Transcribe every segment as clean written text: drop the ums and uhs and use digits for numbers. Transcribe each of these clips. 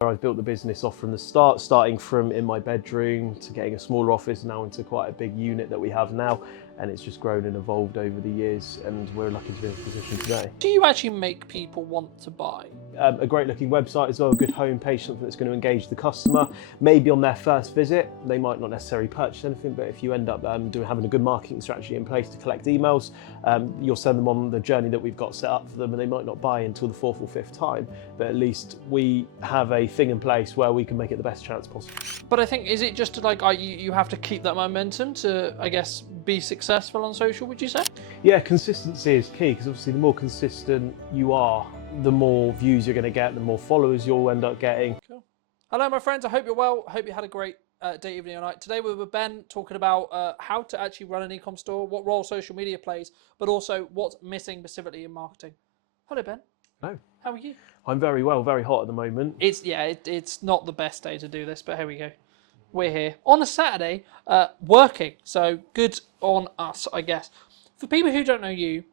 I've built the business off from the start, starting from in my bedroom to getting a smaller office now into quite a big unit that we have now, and it's just grown and evolved over the years, and we're lucky to be in this position today. Do you actually make people want to buy? A great looking website as well, a good homepage, something that's going to engage the customer. Maybe on their first visit, they might not necessarily purchase anything, but if you end up having a good marketing strategy in place to collect emails, you'll send them on the journey that we've got set up for them, and they might not buy until the fourth or fifth time, but at least we have a thing in place where we can make it the best chance possible. But I think, is it just like you have to keep that momentum to, I guess, be successful on social, would you say? Yeah, consistency is key, because obviously the more consistent you are, the more views you're going to get, the more followers you'll end up getting. Cool. Hello, my friends. I hope you're well. I hope you had a great day, evening, or night. Today we're with Ben talking about how to actually run an e-com store, what role social media plays, but also what's missing specifically in marketing. Hello, Ben. Hello. How are you? I'm very well, very hot at the moment. It's not the best day to do this, but here we go. We're here on a Saturday, working. So good on us, I guess. For people who don't know you,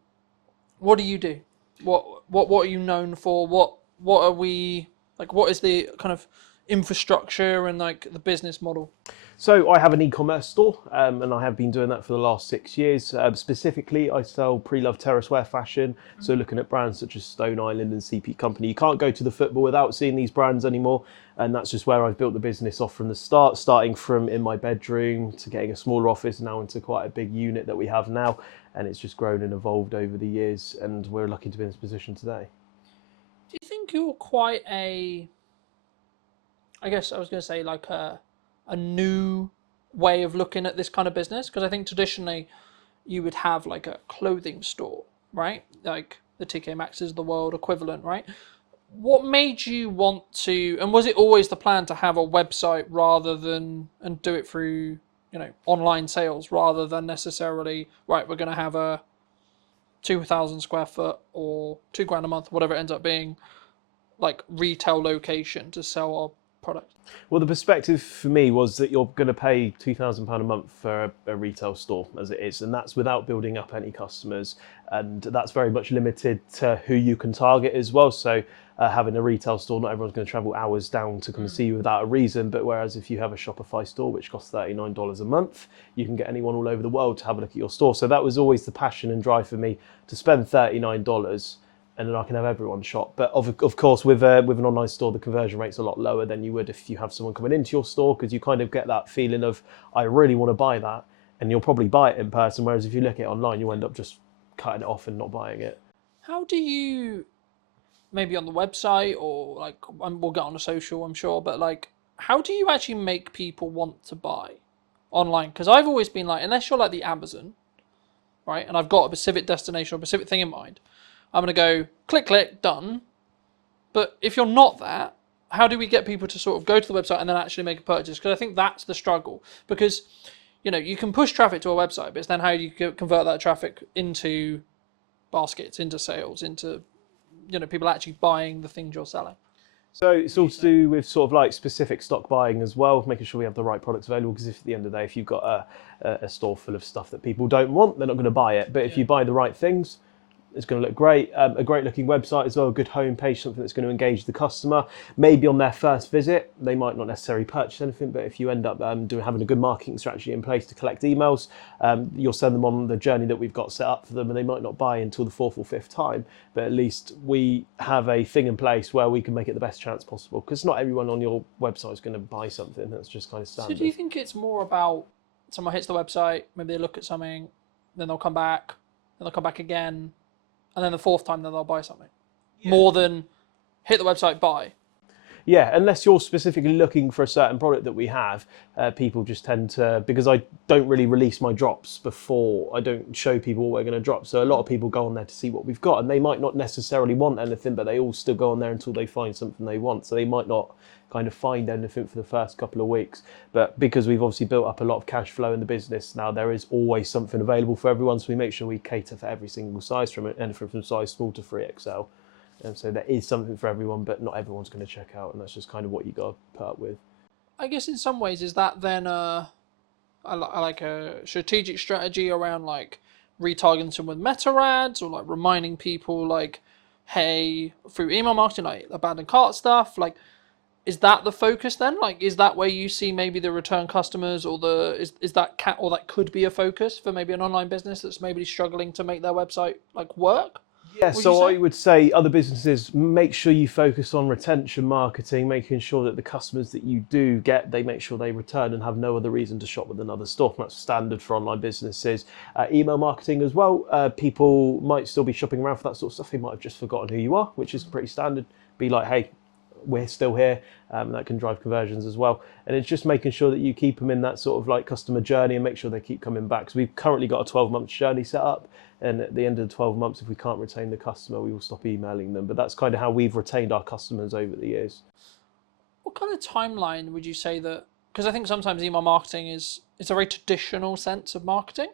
what do you do? What are you known for? What are we like? What is the kind of infrastructure and like the business model? So I have an e-commerce store, and I have been doing that for the last 6 years. Specifically, I sell pre-loved terrace wear fashion. So looking at brands such as Stone Island and CP Company. You can't go to the football without seeing these brands anymore. And that's just where I've built the business off from the start, starting from in my bedroom to getting a smaller office now into quite a big unit that we have now. And it's just grown and evolved over the years, and we're lucky to be in this position today. Do you think you're quite I guess I was going to say like a new way of looking at this kind of business? Because I think traditionally you would have like a clothing store, right? Like the TK Maxx's of the world equivalent, right? What made you want to, and was it always the plan to have a website rather than, and do it through, online sales rather than necessarily, right, we're going to have a 2,000 square foot or $2,000 a month, whatever it ends up being, like retail location to sell our product? Well, the perspective for me was that you're going to pay £2,000 a month for a retail store as it is, and that's without building up any customers, and that's very much limited to who you can target as well. So having a retail store, not everyone's going to travel hours down to come and see you without a reason, but whereas if you have a Shopify store which costs $39 a month, you can get anyone all over the world to have a look at your store. So that was always the passion and drive for me, to spend $39 and then I can have everyone shop. But of course, with an online store, the conversion rate's a lot lower than you would if you have someone coming into your store, because you kind of get that feeling of, I really want to buy that, and you'll probably buy it in person, whereas if you look at it online, you end up just cutting it off and not buying it. How do you, maybe on the website or like, we'll get on the social, I'm sure, but like, how do you actually make people want to buy online? Because I've always been like, unless you're like the Amazon, right, and I've got a specific destination or a specific thing in mind, I'm going to go click, click, done. But if you're not that, how do we get people to sort of go to the website and then actually make a purchase? Because I think that's the struggle. Because, you can push traffic to a website, but it's then how do you convert that traffic into baskets, into sales, into, people actually buying the things you're selling? So it's all to do with sort of like specific stock buying as well, making sure we have the right products available, because if at the end of the day, if you've got a store full of stuff that people don't want, they're not going to buy it. But if you buy the right things, it's going to look great. A great looking website as well, a good homepage, something that's going to engage the customer. Maybe on their first visit, they might not necessarily purchase anything, but if you end up having a good marketing strategy in place to collect emails, you'll send them on the journey that we've got set up for them, and they might not buy until the fourth or fifth time, but at least we have a thing in place where we can make it the best chance possible, because not everyone on your website is going to buy something. That's just kind of standard. So do you think it's more about someone hits the website, maybe they look at something, then they'll come back, then they'll come back again, and then the fourth time, then they'll buy something, more than hit the website, buy? Yeah, unless you're specifically looking for a certain product that we have, people just tend to, because I don't really release my drops before, I don't show people what we're going to drop. So a lot of people go on there to see what we've got, and they might not necessarily want anything, but they all still go on there until they find something they want. So they might not kind of find anything for the first couple of weeks. But because we've obviously built up a lot of cash flow in the business now, there is always something available for everyone. So we make sure we cater for every single size, from anything from size small to 3XL. And so there is something for everyone, but not everyone's going to check out, and that's just kind of what you got to put up with. I guess in some ways, is that then like a strategic strategy around like retargeting with meta ads, or like reminding people like, hey, through email marketing, like abandoned cart stuff, like is that the focus then? Like, is that where you see maybe the return customers, or is that or that could be a focus for maybe an online business that's maybe struggling to make their website like work? Yeah, Would you so I say? would say other businesses, make sure you focus on retention marketing, making sure that the customers that you do get, they make sure they return and have no other reason to shop with another store. That's standard for online businesses. Email marketing as well. People might still be shopping around for that sort of stuff. They might have just forgotten who you are, which is pretty standard. Be like, hey, we're still here. That can drive conversions as well. And it's just making sure that you keep them in that sort of like customer journey and make sure they keep coming back. So we've currently got a 12-month journey set up. And at the end of the 12 months, if we can't retain the customer, we will stop emailing them. But that's kind of how we've retained our customers over the years. What kind of timeline would you say that? Because I think sometimes email marketing is it's a very traditional sense of marketing,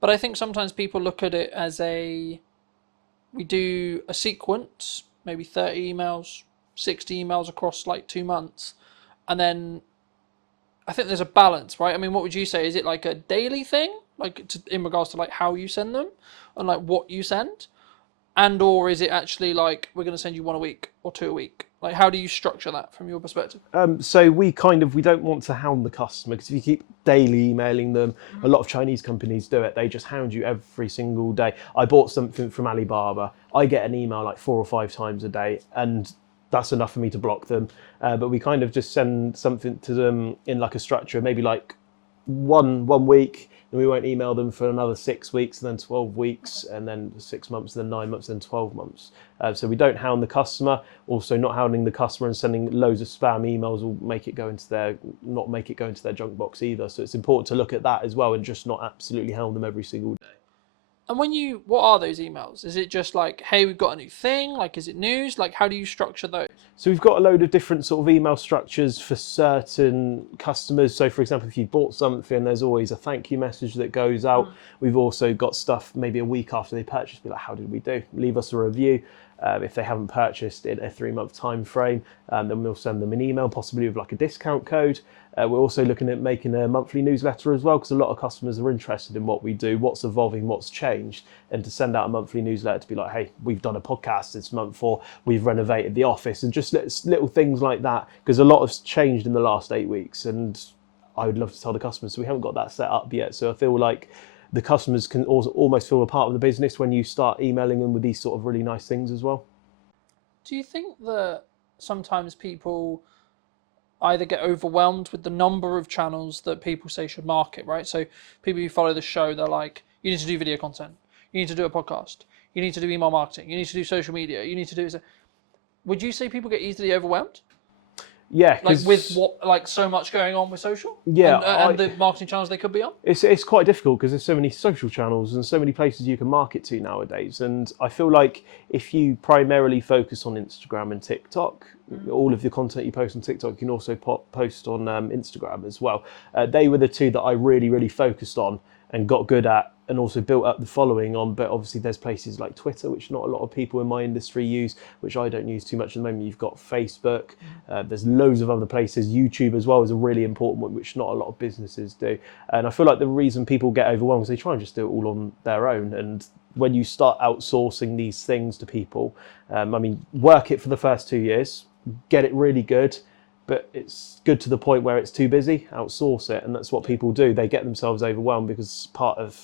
but I think sometimes people look at it as we do a sequence, maybe 30 emails, 60 emails across like 2 months, and then I think there's a balance, right? I mean, what would you say? Is it like a daily thing, like in regards to like how you send them and like what you send, and or is it actually like we're going to send you 1 a week or 2 a week? Like, how do you structure that from your perspective? So we don't want to hound the customer, because if you keep daily emailing them, a lot of Chinese companies do it. They just hound you every single day. I bought something from Alibaba. I get an email like 4 or 5 times a day, and that's enough for me to block them. But we kind of just send something to them in like a structure, maybe like one week, and we won't email them for another 6 weeks, and then 12 weeks, and then 6 months, then 9 months, then 12 months. So we don't hound the customer. Also, not hounding the customer and sending loads of spam emails will not make it go into their junk box either. So it's important to look at that as well, and just not absolutely hound them every single day. And what are those emails? Is it just like, hey, we've got a new thing? Like, is it news? Like, how do you structure those? So we've got a load of different sort of email structures for certain customers. So for example, if you bought something, there's always a thank you message that goes out. We've also got stuff maybe a week after they purchase, be like, how did we do? Leave us a review. If they haven't purchased in a 3-month time frame, then we'll send them an email, possibly with like a discount code. We're also looking at making a monthly newsletter as well, because a lot of customers are interested in what we do, what's evolving, what's changed, and to send out a monthly newsletter to be like, hey, we've done a podcast this month, or we've renovated the office, and just little things like that, because a lot has changed in the last 8 weeks, and I would love to tell the customers. So we haven't got that set up yet. So I feel like the customers can also almost feel a part of the business when you start emailing them with these sort of really nice things as well. Do you think that sometimes people either get overwhelmed with the number of channels that people say should market, right? So people who follow the show, they're like, you need to do video content, you need to do a podcast, you need to do email marketing, you need to do social media, you need to do... Would you say people get easily overwhelmed? Yeah, like with what, like so much going on with social, yeah, and the marketing channels they could be on. It's quite difficult because there's so many social channels and so many places you can market to nowadays. And I feel like if you primarily focus on Instagram and TikTok, all of the content you post on TikTok, you can also post on Instagram as well. They were the two that I really focused on and got good at, and also built up the following on. But obviously there's places like Twitter, which not a lot of people in my industry use, which I don't use too much at the moment. You've got Facebook, there's loads of other places. YouTube as well is a really important one, which not a lot of businesses do. And I feel like the reason people get overwhelmed is they try and just do it all on their own. And when you start outsourcing these things to people, work it for the first 2 years, get it really good, but it's good to the point where it's too busy, outsource it. And that's what people do. They get themselves overwhelmed because part of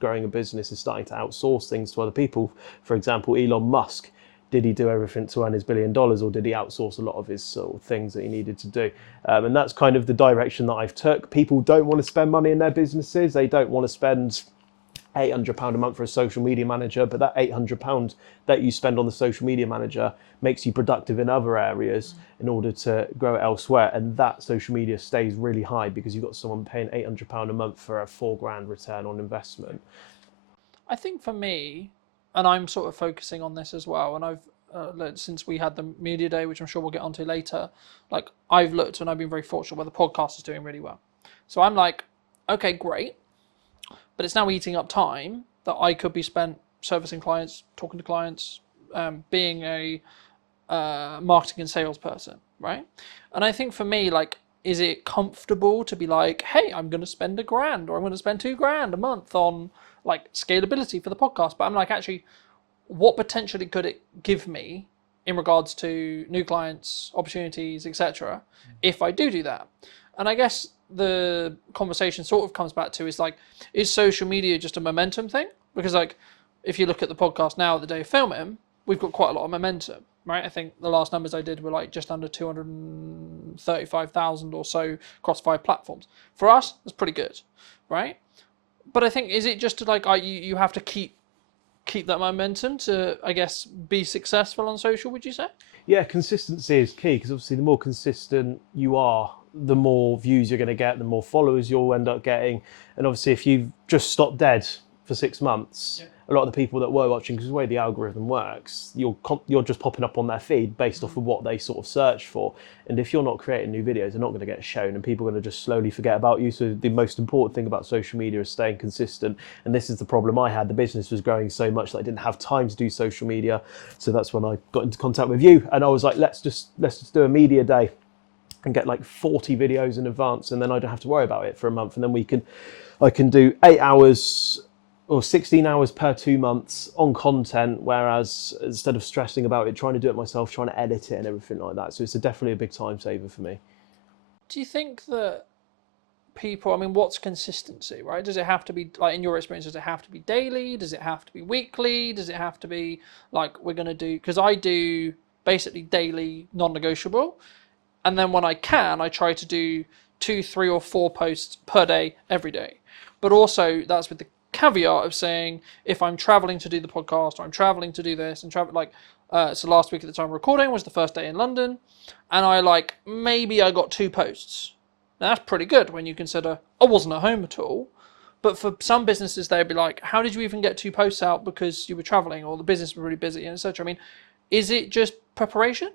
growing a business is starting to outsource things to other people. For example, Elon Musk, did he do everything to earn his $1 billion, or did he outsource a lot of his sort of things that he needed to do? And that's kind of the direction that I've took. People don't want to spend money in their businesses. They don't want to spend £800 a month for a social media manager, but that £800 that you spend on the social media manager makes you productive in other areas in order to grow it elsewhere. And that social media stays really high because you've got someone paying £800 a month for a £4,000 return on investment. I think for me, and I'm sort of focusing on this as well, and I've since we had the media day, which I'm sure we'll get onto later, like I've looked and I've been very fortunate where the podcast is doing really well. So I'm like, okay, great. But it's now eating up time that I could be spent servicing clients, talking to clients, being a marketing and sales person, right? And I think for me, like, is it comfortable to be like, hey, I'm going to spend $1,000 or I'm going to spend $2,000 a month on like scalability for the podcast? But I'm like, actually, what potentially could it give me in regards to new clients, opportunities, etc. if I do that. And I guess the conversation sort of comes back to is social media just a momentum thing? Because if you look at the podcast now, the day of filming, we've got quite a lot of momentum, right? I think the last numbers I did were just under 235,000 or so across 5 platforms. For us, that's pretty good, right? But I think, is it just you have to keep that momentum to, I guess, be successful on social, would you say? Yeah, consistency is key, because obviously the more consistent you are, the more views you're going to get, the more followers you'll end up getting. And obviously if you've just stopped dead for 6 months, a lot of the people that were watching, because the way the algorithm works, you're just popping up on their feed based off of what they sort of search for. And if you're not creating new videos, they're not going to get shown, and people are going to just slowly forget about you. So the most important thing about social media is staying consistent. And this is the problem I had. The business was growing so much that I didn't have time to do social media. So that's when I got into contact with you, and I was like, let's just do a media day and get 40 videos in advance, and then I don't have to worry about it for a month. And then I can do 8 hours or 16 hours per 2 months on content, whereas instead of stressing about it, trying to do it myself, trying to edit it and everything like that. So it's definitely a big time saver for me. Do you think that people, what's consistency, right? Does it have to be, in your experience, does it have to be daily? Does it have to be weekly? Does it have to be we're going to do, because I do basically daily non-negotiable. And then when I can, I try to do 2, 3 or 4 posts per day, every day. But also that's with the caveat of saying, if I'm traveling to do the podcast, or I'm traveling to do this, and so last week at the time of recording was the first day in London, and maybe I got 2 posts. Now that's pretty good when you consider I wasn't at home at all. But for some businesses, they'd be like, how did you even get 2 posts out because you were traveling, or the business was really busy, and etc. Is it just preparation?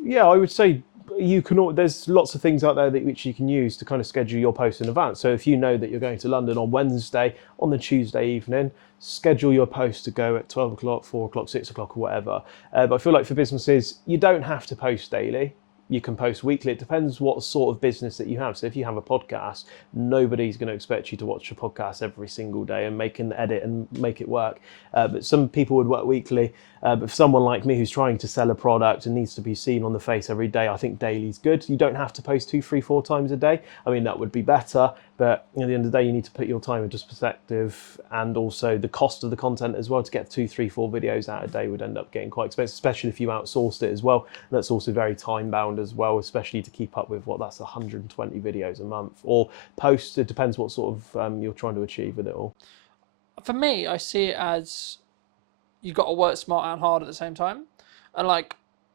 Yeah, I would say there's lots of things out there which you can use to kind of schedule your posts in advance. So if you know that you're going to London on Wednesday, on the Tuesday evening, schedule your post to go at 12 o'clock, 4 o'clock, 6 o'clock or whatever. But I feel like for businesses, you don't have to post daily. You can post weekly. It depends what sort of business that you have. So if you have a podcast, nobody's going to expect you to watch a podcast every single day and make an edit and make it work. But some people would work weekly. But for someone like me who's trying to sell a product and needs to be seen on the face every day, I think daily's good. You don't have to post 2, 3, 4 times a day. That would be better. But at the end of the day, you need to put your time into perspective, and also the cost of the content as well. To get 2, 3, 4 videos out a day would end up getting quite expensive, especially if you outsourced it as well. And that's also very time bound as well, especially to keep up with that's 120 videos a month or posts. It depends what sort of you're trying to achieve with it all. For me, I see it as you've got to work smart and hard at the same time. And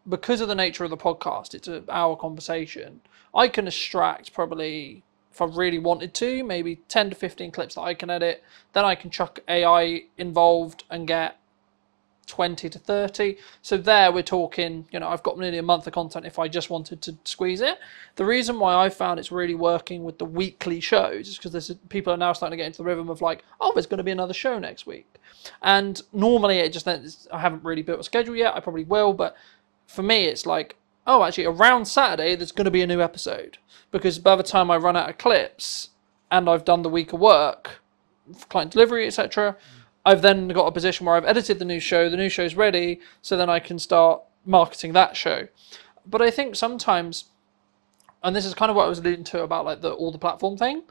because of the nature of the podcast, it's an hour conversation. I can extract probably, if I really wanted to, maybe 10 to 15 clips that I can edit. Then I can chuck AI involved and get 20 to 30. So there we're talking, I've got nearly a month of content if I just wanted to squeeze it. The reason why I found it's really working with the weekly shows is because people are now starting to get into the rhythm of there's going to be another show next week. And normally I haven't really built a schedule yet. I probably will, but for me it's actually around Saturday there's going to be a new episode, because by the time I run out of clips and I've done the week of work, client delivery, etc., I've then got a position where I've edited the new show's ready, so then I can start marketing that show. But I think sometimes, and this is kind of what I was alluding to about all the platform thing,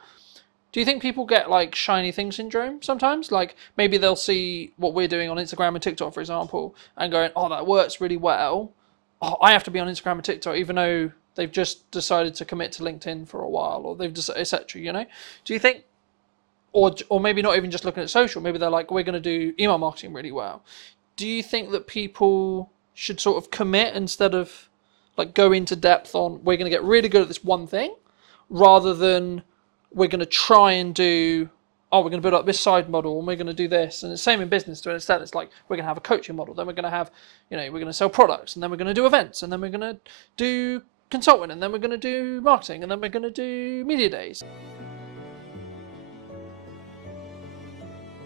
do you think people get shiny thing syndrome sometimes? Maybe they'll see what we're doing on Instagram and TikTok, for example, and going, oh, that works really well. Oh, I have to be on Instagram and TikTok, even though they've just decided to commit to LinkedIn for a while, or they've just, etc. Do you think, or maybe not even just looking at social, maybe they're we're going to do email marketing really well. Do you think that people should sort of commit instead of go into depth on, we're going to get really good at this one thing, rather than we're going to try and do, we're going to build up this side model and we're going to do this. And it's the same in business. To an extent, it's we're going to have a coaching model, then we're going to have, we're going to sell products, and then we're going to do events, and then we're going to do consulting, and then we're going to do marketing, and then we're going to do media days.